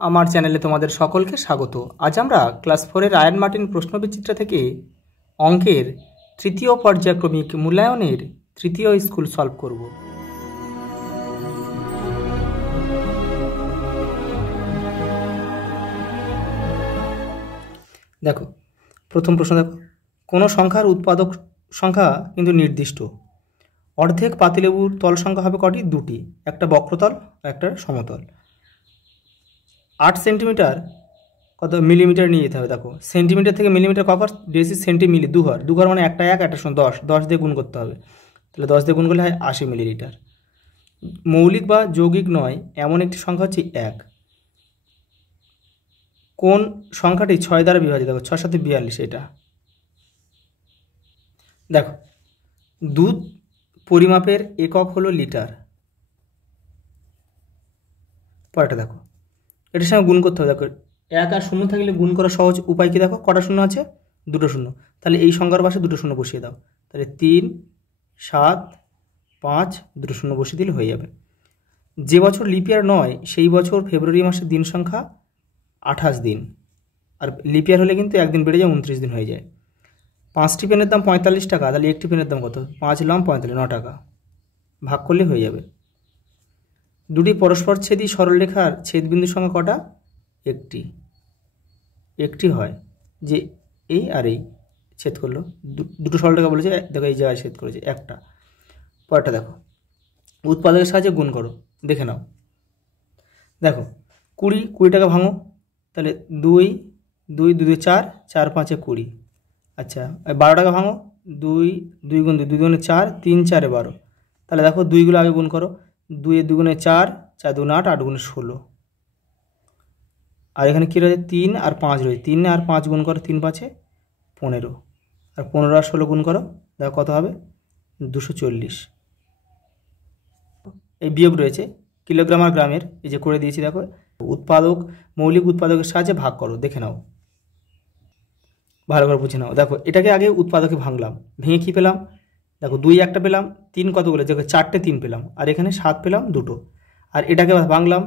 আমার চ্যানেলে তোমাদের সকলকে স্বাগত। আজ আমরা ক্লাস 4-এর আয়ন মার্টিন প্রশ্নবিচিত্রা থেকে অঙ্কের তৃতীয় পর্যায়ক্রমিক মূল্যায়নের তৃতীয় স্কুল সলভ করব। দেখো, প্রথম প্রশ্ন দেখো, কোনো সংখ্যার উৎপাদক সংখ্যা কিন্তু নির্দিষ্ট। অর্ধেক পাতিলেবুর তল সংখ্যা হবে কটি? দুটি, একটা বক্রতল আর একটা সমতল। 8 সেন্টিমিটার কত মিলিমিটার নিয়ে যেতে হবে। দেখো, সেন্টিমিটার থেকে মিলিমিটার কভার ডেসি সেন্টিমিলি, দুঘর, দুঘর মানে একটা এক, একটা 10, 10 দিয়ে গুণ করতে হবে। তাহলে 10 দিয়ে গুণ করলে হয় 80 মিলিলিটার। মৌলিক বা যৌগিক নয় এমন একটি সংখ্যা হচ্ছে 1। কোন সংখ্যাটি 6 দ্বারা বিভাজিত? দেখো, 6 7 42, এটা। দেখো, দুধ পরিমাপের একক হলো লিটার। পরেরটা দেখো, এটার সঙ্গে গুণ করতে হবে। দেখো, 1 আর 0 থাকলে গুণ করা সহজ উপায় কি? দেখো, কটা শূন্য আছে? দুটো শূন্য। তাহলে এই সংখ্যার পাশে দুটো শূন্য বসিয়ে দাও। তাহলে 3 7 5 দুটো শূন্য বসিয়ে দিলে হয়ে যাবে। যে বছর লিপিয়ার নয় সেই বছর ফেব্রুয়ারি মাসের দিন সংখ্যা 28 দিন। আর লিপিয়ার হলে কিন্তু একদিন বেড়ে যায়, 29 দিন হয়ে যায়। 5টি পেনের দাম 45 টাকা, তাহলে একটি পেনের দাম কত? 5 লাম 45, 9 টাকা। ভাগ করলে হয়ে যাবে। দুটি পরস্পর ছেদি সরলরেখার ছেদবিন্দুর সংখ্যা কটা? একটি। একটি হয় যে এই আর এই ছেদ করলো, দুটো সরলরেখা বলেছে, দেখো এই জায়গায় ছেদ করেছে একটা। পরেরটা দেখো, উৎপাদকের সাহায্যে গুণ করো, দেখে নাও। দেখো, 20 টাকা ভাঙো, তাহলে 2 2 2 4, 4 5 20। আচ্ছা, 12 টাকা ভাঙো, 2 2 গুণ 2, 2 গুণে 4, 3 4 12। তাহলে দেখো, দুইগুলো আগে গুণ করো, 2 2 গুণে 4, 4 2 8, 8 গুণে 16। আর এখানে কী রয়েছে? 3 আর 5 রয়েছে, 3 আর 5 গুণ করো, 3 5 15, আর 15 আর 16 গুণ করো, দেখো কত হবে? 240। এই বিয়োগ রয়েছে কিলোগ্রাম আর গ্রামের, এই যে করে দিয়েছি। দেখো, উৎপাদক মৌলিক উৎপাদকের সাহায্যে ভাগ করো, দেখে নাও, ভালো করে বুঝে নাও। দেখো, এটাকে আগে উৎপাদকে ভাঙলাম, ভেঙে কী পেলাম? দেখো, 2 একটা পেলাম, 3 কতগুলো? দেখো, 4টে 3 পেলাম, আর এখানে 7 পেলাম দুটো। আর এটাকে ভাঙলাম,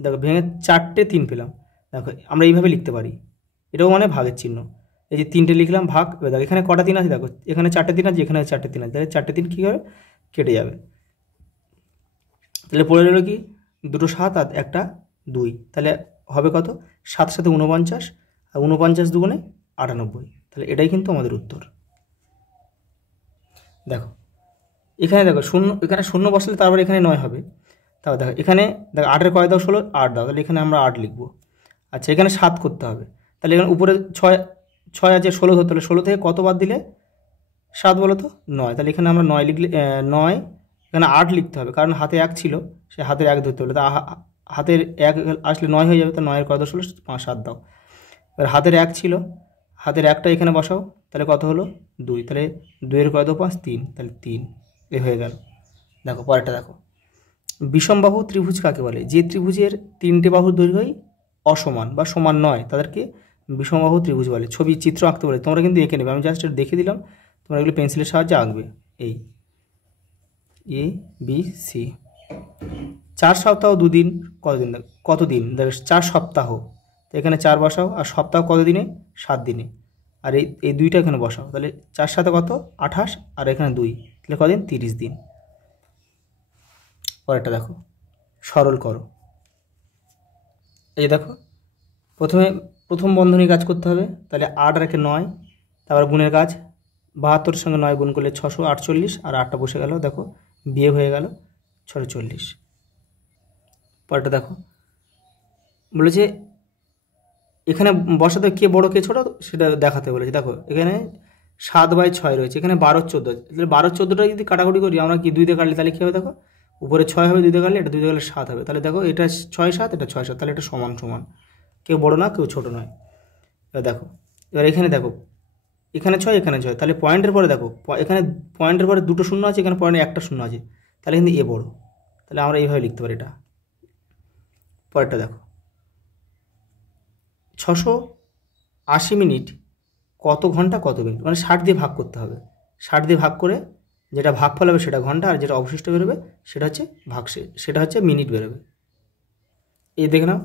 দেখো ভেঙে 4টে 3 পেলাম। দেখো, আমরা এইভাবে লিখতে পারি, এটাও মানে ভাগের চিহ্ন। এই যে 3টে লিখলাম ভাগ, দেখো এখানে কটা 3 আছে? দেখো, এখানে 4টে 3 আছে, এখানে 4টে 3 আছে, তাহলে 4টে 3 কী হবে? কেটে যাবে। তাহলে পড়ে রইল কি? দুটো 7 আর একটা 2, তাহলে হবে কত? 7 7 49, আর 49 দুগুণে 98। তাহলে এটাই কিন্তু আমাদের উত্তর। দেখো, এখানে দেখো শূন্য, এখানে শূন্য বসালে তারপর এখানে 9 হবে। তারপর দেখো, এখানে দেখো 8-এর কয় দাও? 16, 8 দাও, তাহলে এখানে আমরা 8 লিখব। আচ্ছা, এখানে 7 করতে হবে, তাহলে এখানে উপরে 6 আছে, 16 ধরতে হলে 16 থেকে কত বাদ দিলে 7 বলো তো? 9। তাহলে এখানে আমরা 9 লিখলে 9, এখানে 8 লিখতে হবে, কারণ হাতে 1 ছিল, সে হাতের 1 ধরতে হলে তা হাতের 1 আসলে 9 হয়ে যাবে। তো 9-এর কয় দাও? 16, 5 7 দাও। এবার হাতের 1 ছিল, হাতের 1টা এখানে বসাও, তাহলে কত হলো? 2। তাহলে 2-এর কয় দাও? 5 3, তাহলে 3 এ হয়ে গেল। দেখো, পরেরটা দেখো, বিষমবাহু ত্রিভুজ কাকে বলে? যে ত্রিভুজের 3টে বাহুর দৈর্ঘ্যই অসমান বা সমান নয় তাদেরকে বিষমবাহু ত্রিভুজ বলে। ছবি চিত্র আঁকতে বলে, তোমরা কিন্তু এঁকে নেবে, আমি জাস্ট দেখে দিলাম, তোমরা এগুলো পেন্সিলের সাহায্যে আঁকবে। এই এ বি সি। 4 সপ্তাহ 2 দিন কতদিন? কতদিন? দেখো, 4 সপ্তাহ, তো এখানে 4 বসাও, আর সপ্তাহ কত দিনে? 7 দিনে। আর এই 2টা এখানে বসাও, তাহলে 4 7 কত? 28, আর এখানে 2, তাহলে কদিন? 30 দিন। পরেরটা দেখো, সরল করো। এই যে দেখো, প্রথম বন্ধনী কাজ করতে হবে, তাহলে 8 আর 1 9, তারপর গুণের কাজ, 72-এর সঙ্গে 9 গুণ করলে 648, আর 8টা বসে গেল, দেখো বিয়োগ হয়ে গেল 640। পরেরটা দেখো, বলেছে এখানে বসাতে কে বড় কে ছোট সেটা দেখাতে বলেছে। দেখো, এখানে 7/6 রয়েছে, এখানে 12 14, তাহলে 12 14টা যদি কাটাকুটি করি আমরা, কি 2 দিয়ে কাটলে তাহলে কী হবে? দেখো, উপরে 6 হবে, 2 দিয়ে কাটলে, এটা 2 দিয়ে কাটলে 7 হবে। তাহলে দেখো, এটা 6 7, এটা 6 7, তাহলে এটা সমান সমান, কেউ বড় না কেউ ছোট নয়। এবার দেখো, এবার এখানে দেখো, এখানে 6 এখানে 6, তাহলে পয়েন্টের পরে দেখো, এখানে পয়েন্টের পরে দুটো শূন্য আছে, এখানে পয়েন্টে একটা শূন্য আছে, তাহলে কিন্তু এ বড়, তাহলে আমরা এইভাবে লিখতে পারি এটা। পরেরটা দেখো, 680 মিনিট কত ঘন্টা কত মিনিট? মানে 60 দিয়ে ভাগ করতে হবে, 60 দিয়ে ভাগ করে যেটা ভাগফল হবে সেটা ঘন্টা, আর যেটা অবশিষ্ট বেরোবে সেটা হচ্ছে সেটা হচ্ছে মিনিট বেরোবে। এই দেখে নাও,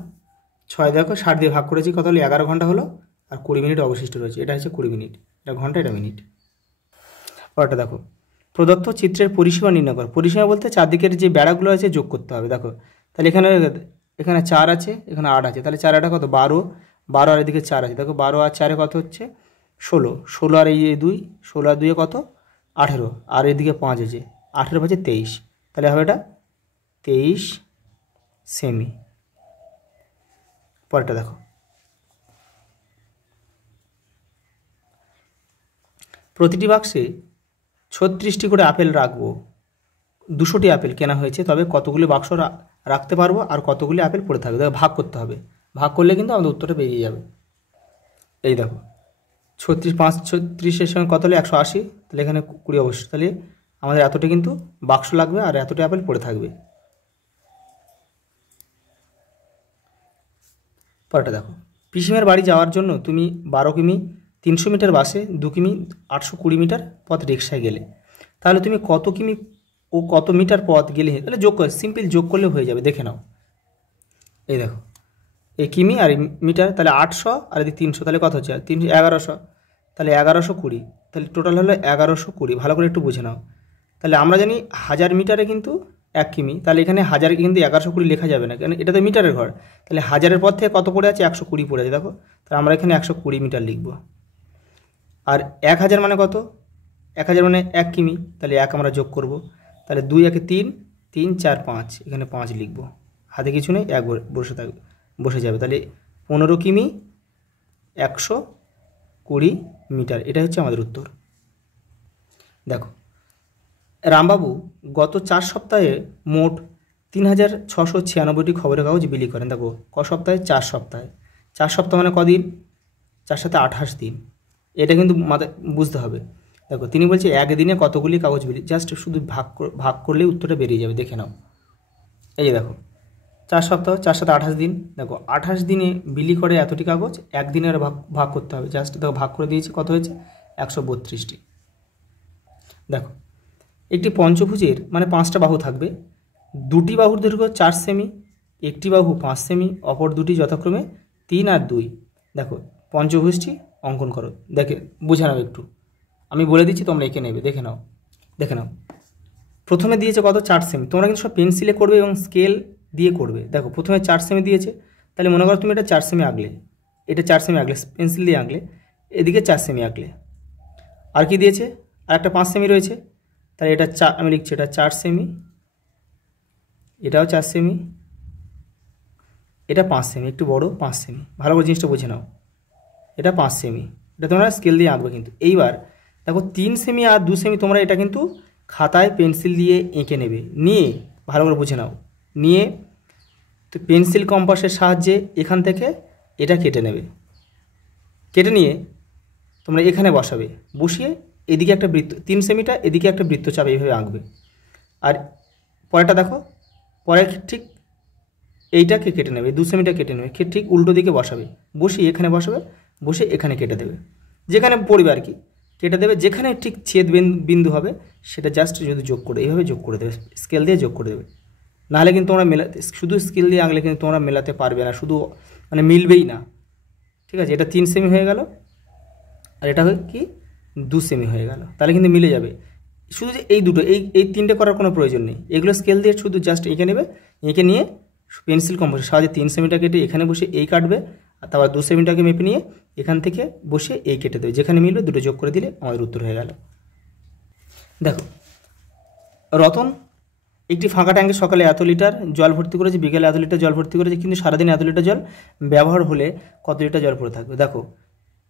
6 দেখো 60 দিয়ে ভাগ করেছি, কত হলো 11 ঘন্টা হলো, আর 20 মিনিট অবশিষ্ট রয়েছে। এটা হচ্ছে 20 মিনিট, এটা ঘন্টা, এটা মিনিট। পরেরটা দেখো, প্রদত্ত চিত্রের পরিসীমা নির্ণয় করো। পরিসীমা বলতে চারদিকের যে বেড়াগুলো আছে যোগ করতে হবে। দেখো তাহলে এখানে 4 আছে, এখানে 8 আছে, তাহলে 4 কত 12, 12 আর এদিকে 4 আছে। দেখো 12 আর 4 কত হচ্ছে 16, 16 আর এই 2, 16 আর 2 কত 18, আর এদিকে 5 আছে, 18 5 23, তাহলে হবে এটা 23 সেমি। পরেরটা দেখো, প্রতিটি বাক্সে 36টি করে আপেল রাখবো। 200টি আপেল কেনা হয়েছে, তবে কতগুলি বাক্স রাখতে পারবো আর কতগুলি আপেল পড়ে থাকবে। দেখো ভাগ করতে হবে, ভাগ করলে কিন্তু আমাদের উত্তরটা বেরিয়ে যাবে। এই দেখো 36, 5 36-এর সঙ্গে কত হলে 180, তাহলে এখানে 20 অবশ্যই, তাহলে আমাদের এতটা কিন্তু বাক্স লাগবে আর এতটা আপেল পড়ে থাকবে। পরেরটা দেখো, পিসিমের বাড়ি যাওয়ার জন্য তুমি 12 কিমি 300 মিটার বাসে, 2 কিমি 820 মিটার পথ রিক্সায় গেলে, তাহলে তুমি কত কিমি ও কত মিটার পথ গেলে, তাহলে যোগ করে সিম্পল যোগ করলে হয়ে যাবে। দেখে নাও, এই দেখো এই কিমি আর মিটার, তাহলে 800 আর এদিকে 300, তাহলে কত হচ্ছে 300 1100, তাহলে 1120, তাহলে টোটাল হলো 1120। ভালো করে একটু বুঝে নাও। তাহলে আমরা জানি 1000 মিটারে কিন্তু 1 কিমি, তাহলে এখানে 1000 কিন্তু 1120 লেখা যাবে না, কারণ এটা তো মিটারের ঘর। তাহলে 1000-এর পর থেকে কত পড়ে আছে 120 পড়ে আছে। দেখো তাহলে আমরা এখানে 120 মিটার লিখব। আর 1000 মানে কত, 1000 মানে 1 কিমি, তাহলে 1 আমরা যোগ করব, তাহলে 2 1 3, 3 4 5, এখানে 5 লিখব, হাতে কিছু নেই, 1 বসে যাবে। তাহলে 15 কিমি 120 মিটার, এটা হচ্ছে আমাদের উত্তর। দেখো রামবাবু গত 4 সপ্তাহে মোট 3696টি খবরের কাগজ বিলি করেন। দেখো ক সপ্তাহে, 4 সপ্তাহে, 4 সপ্তাহ মানে কদিন, 4 সাথে 28 দিন, এটা কিন্তু মাথায় বুঝতে হবে। দেখো তিনি বলছে একদিনে কতগুলি কাগজ বিলি, জাস্ট শুধু ভাগ করলেই উত্তরটা বেরিয়ে যাবে। দেখে নাও, এই যে দেখো 4 সপ্তাহ, 4 সাথে 28 দিন, দেখো 28 দিনে বিলি করে এতটি কাগজ, একদিনের ভাগ করতে হবে। জাস্ট দেখো ভাগ করে দিয়েছি, কত হয়েছে 132টি। দেখো একটি পঞ্চভুজের মানে 5টা বাহু থাকবে, 2টি বাহুর দৈর্ঘ্য 4 সেমি, একটি বাহু 5 সেমি, অপর দুটি যথাক্রমে 3 আর 2। দেখো পঞ্চভুজটি অঙ্কন করো, দেখে বুঝে নাও একটু, আমি বলে দিচ্ছি তোমরা এঁকে নেবে। দেখে নাও, দেখে নাও, প্রথমে দিয়েছে কত 4 সেমি, তোমরা কিন্তু সব পেন্সিলে করবে এবং স্কেল দিয়ে করবে। দেখো প্রথমে 4 সেমি দিয়েছে, তাহলে মনে করো তুমি এটা 4 সেমি আঁকলে, এটা 4 সেমি আঁকলে পেন্সিল দিয়ে আঁকলে, এদিকে 4 সেমি আঁকলে। আর কি দিয়েছে, আর একটা 5 সেমি রয়েছে, তাহলে এটা আমি লিখছি, এটা 4 সেমি, এটাও 4 সেমি, এটা 5 সেমি, একটু বড় 5 সেমি। ভালো করে জিনিসটা বুঝে নাও, এটা 5 সেমি, এটা তোমরা স্কেল দিয়ে আঁকবে কিন্তু। এইবার দেখো 3 সেমি আর 2 সেমি তোমরা এটা কিন্তু খাতায় পেন্সিল দিয়ে এঁকে নেবে, নিয়ে ভালো করে বুঝে নাও, নিয়ে তো পেন্সিল কম্পাসের সাহায্যে এখান থেকে এটা কেটে নেবে, কেটে নিয়ে তোমরা এখানে বসাবে, বসিয়ে এদিকে একটা বৃত্ত 3 সেমিটা এদিকে একটা বৃত্তচাপ এইভাবে আঁকবে। আর পরেরটা দেখো, পরে ঠিক এইটাকে কেটে নেবে, 2 সেমিটা কেটে নেবে, ঠিক উল্টো দিকে বসাবে, বসিয়ে এখানে বসাবে, বসে এখানে কেটে দেবে, যেখানে পড়বে আর কি কেটে দেবে। যেখানে ঠিক ছেদ বিন্দু হবে সেটা জাস্ট যদি যোগ করে এইভাবে যোগ করে দেবে, স্কেল দিয়ে যোগ করে দেবে। নাহলে কিন্তু তোমরা শুধু স্কেল দিয়ে আঁকলে কিন্তু তোমরা মেলাতে পারবে না, শুধু মানে মিলবেই না। ঠিক আছে, এটা 3 সেমি হয়ে গেল, আর এটা কি 2 সেমি হয়ে গেল, তাহলে কিন্তু মিলে যাবে। শুধু যে এই দুটো এই 3টে করার কোনো প্রয়োজন নেই, এগুলো স্কেল দিয়ে শুধু জাস্ট এঁকে নেবে, এঁকে নিয়ে পেন্সিল কম্পাসের সাহায্যে 3 সেমিটা কেটে এখানে বসে এই কাটবে, আর তারপর 2 সেমিটাকে মেপে নিয়ে এখান থেকে বসে এই কেটে দেবে, যেখানে মিলবে দুটো যোগ করে দিলে আমাদের উত্তর হয়ে গেল। দেখো রতন একটি ফাঁকা ট্যাঙ্কে সকালে এত লিটার জল ভর্তি করেছে, বিকেলে এত লিটার জল ভর্তি করেছে, কিন্তু সারাদিন এত লিটার জল ব্যবহার হলে কত লিটার জল পড়ে থাকবে। দেখো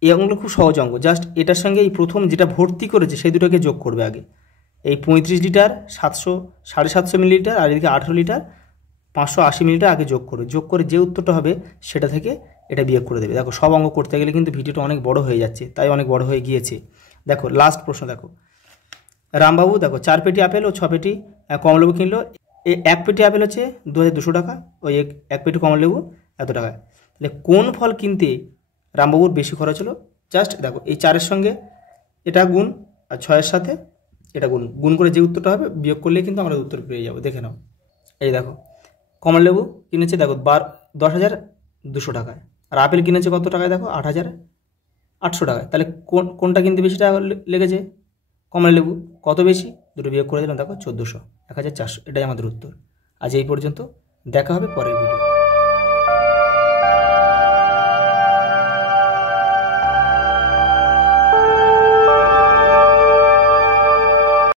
এই অঙ্কগুলো খুব সহজ অঙ্ক, জাস্ট এটার সঙ্গে এই প্রথম যেটা ভর্তি করেছে সেই দুটোকে যোগ করবে আগে। এই 35 লিটার 750 মিলিলিটার আর এদিকে 18 লিটার 580 মিলিলিটার আগে যোগ করবে, যোগ করে যে উত্তরটা হবে সেটা থেকে এটা বিয়োগ করে দেবে। দেখো সব অঙ্ক করতে গেলে কিন্তু ভিডিওটা অনেক বড় হয়ে যাচ্ছে, তাই অনেক বড় হয়ে গিয়েছে। দেখো লাস্ট প্রশ্ন, দেখো রামবাবু দেখো 4 পেটি আপেল ও 6 পেটি কমলালেবু কিনলো, এই 1 পেটি আপেল হচ্ছে 2200 টাকা, ওই 1 পেটি কমলালেবু এত টাকা। তাহলে কোন ফল কিনতে রামবাবুর বেশি খরচ হলো? জাস্ট দেখো এই 4-এর সঙ্গে এটা গুণ, আর 6-এর সাথে এটা গুণ করে যে উত্তরটা হবে বিয়োগ করলে কিন্তু আমরা উত্তর পেয়ে যাবো। দেখে নাও, এই দেখো কমলালেবু কিনেছে দেখো 10,000 200 টাকায়। আর আপেল কিনেছে কত টাকায় দেখো, 8,800 টাকায়। তাহলে কোনটা কিনতে বেশি টাকা লেগেছে? কমলা লেবু। কত বেশি? দুটো বিয়োগ করে দিলাম, দেখো 1400, 1400। এটাই আমাদের উত্তর। আজ এই পর্যন্ত, দেখা হবে পরের ভিডিও।